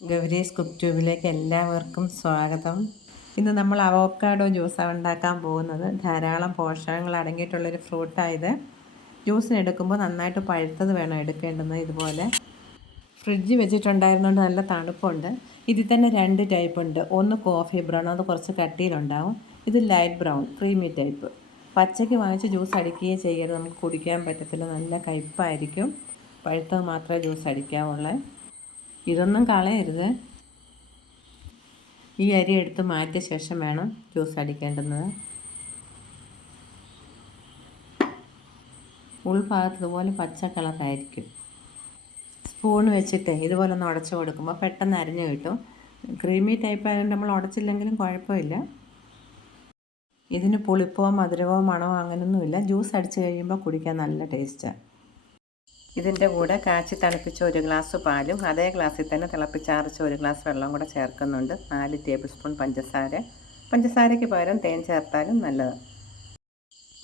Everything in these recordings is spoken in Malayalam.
ഗൗരീസ് കുക്ക് ട്യൂബിലേക്ക് എല്ലാവർക്കും സ്വാഗതം. ഇന്ന് നമ്മൾ അവോക്കാഡോ ജ്യൂസാണ് ഉണ്ടാക്കാൻ പോകുന്നത്. ധാരാളം പോഷകങ്ങൾ അടങ്ങിയിട്ടുള്ളൊരു ഫ്രൂട്ടായത്. ജ്യൂസിനെടുക്കുമ്പോൾ നന്നായിട്ട് പഴുത്തത് വേണം എടുക്കേണ്ടത്. ഇതുപോലെ ഫ്രിഡ്ജിൽ വെച്ചിട്ടുണ്ടായിരുന്നുകൊണ്ട് നല്ല തണുപ്പുണ്ട്. ഇതിൽ തന്നെ 2 ടൈപ്പ് ഉണ്ട്. ഒന്ന് കോഫി ബ്രൗൺ, അത് കുറച്ച് കട്ടിയിലുണ്ടാവും. ഇത് ലൈറ്റ് ബ്രൗൺ ക്രീമി ടൈപ്പ്. പച്ചയ്ക്ക് വാങ്ങിച്ച് ജ്യൂസ് അടിക്കുകയും ചെയ്യരുത്, നമുക്ക് കുടിക്കാൻ പറ്റത്തില്ല, നല്ല കയ്പ്പായിരിക്കും. പഴുത്തത് മാത്രമേ ജ്യൂസ് അടിക്കാവുള്ളൂ. ഇതൊന്നും കളയരുത്. ഈ അരി എടുത്ത് മാറ്റിയ ശേഷം വേണം ജ്യൂസ് അടിക്കേണ്ടുന്നത്. ഉൾഭാഗത്ത് ഇതുപോലെ പച്ച കളറായിരിക്കും. സ്പൂൺ വെച്ചിട്ട് ഇതുപോലെ ഒന്ന് ഉടച്ചു കൊടുക്കുമ്പോൾ പെട്ടെന്ന് അരിഞ്ഞ് കിട്ടും. ക്രീമി ടൈപ്പ് ആയതുകൊണ്ട് നമ്മൾ ഉടച്ചില്ലെങ്കിലും കുഴപ്പമില്ല. ഇതിന് പുളിപ്പോ മധുരമോ മണമോ അങ്ങനെയൊന്നുമില്ല. ജ്യൂസ് അടിച്ച് കഴിയുമ്പോൾ കുടിക്കാൻ നല്ല ടേസ്റ്റാണ്. ഇതിൻ്റെ കൂടെ കാച്ചി തണുപ്പിച്ച 1 ഗ്ലാസ് പാലും അതേ ഗ്ലാസ്സിൽ തന്നെ തിളപ്പിച്ചാറിച്ച 1 ഗ്ലാസ് വെള്ളം കൂടെ ചേർക്കുന്നുണ്ട്. 4 ടേബിൾ സ്പൂൺ പഞ്ചസാരയ്ക്ക് പകരം തേൻ ചേർത്താലും നല്ലത്.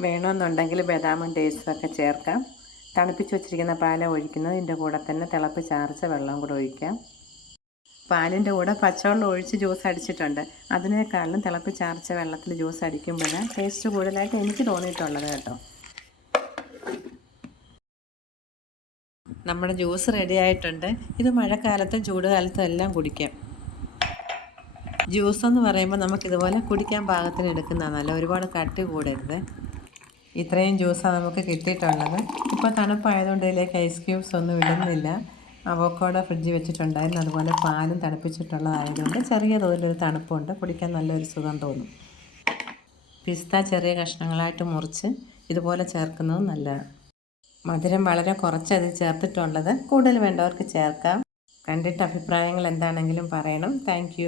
വേണമെന്നുണ്ടെങ്കിൽ ബദാമും ഡേറ്റ്സൊക്കെ ചേർക്കാം. തണുപ്പിച്ച് വെച്ചിരിക്കുന്ന പാല ഒഴിക്കുന്നത്. ഇതിൻ്റെ കൂടെ തന്നെ തിളപ്പിച്ചാറിച്ച വെള്ളം കൂടെ ഒഴിക്കാം. പാലിൻ്റെ കൂടെ പച്ചവെള്ളം ഒഴിച്ച് ജ്യൂസ് അടിച്ചിട്ടുണ്ട്. അതിനേക്കാളും തിളപ്പിച്ചാറിച്ച വെള്ളത്തിൽ ജ്യൂസ് അടിക്കുമ്പോഴാണ് ടേസ്റ്റ് കൂടുതലായിട്ട് എനിക്ക് തോന്നിയിട്ടുള്ളത് കേട്ടോ. നമ്മുടെ ജ്യൂസ് റെഡി ആയിട്ടുണ്ട്. ഇത് മഴക്കാലത്തും ചൂടുകാലത്തും എല്ലാം കുടിക്കാം. ജ്യൂസ് എന്ന് പറയുമ്പോൾ നമുക്കിതുപോലെ കുടിക്കാൻ പാകത്തിന് എടുക്കുന്നതാണ് നല്ല, ഒരുപാട് കട്ടി കൂടരുത്. ഇത്രയും ജ്യൂസാണ് നമുക്ക് കിട്ടിയിട്ടുള്ളത്. ഇപ്പോൾ തണുപ്പായതുകൊണ്ട് ഇതിലേക്ക് ഐസ് ക്യൂബ്സ് ഒന്നും ഇടുന്നില്ല. അവോക്കാഡോ ഫ്രിഡ്ജിൽ വെച്ചിട്ടുണ്ടായിരുന്നു. അതുപോലെ പാലും തണുപ്പിച്ചിട്ടുള്ളതായതുകൊണ്ട് ചെറിയ തോതിലൊരു തണുപ്പുണ്ട്. കുടിക്കാൻ നല്ലൊരു സുഖം തോന്നും. പിസ്ത ചെറിയ കഷ്ണങ്ങളായിട്ട് മുറിച്ച് ഇതുപോലെ ചേർക്കുന്നത് നല്ലതാണ്. മധുരം വളരെ കുറച്ചത് ചേർത്തിട്ടുള്ളത്. കൂടുതൽ വേണ്ടവർക്ക് ചേർക്കാം. കണ്ടിട്ട് അഭിപ്രായങ്ങൾ എന്താണെങ്കിലും പറയണം. താങ്ക്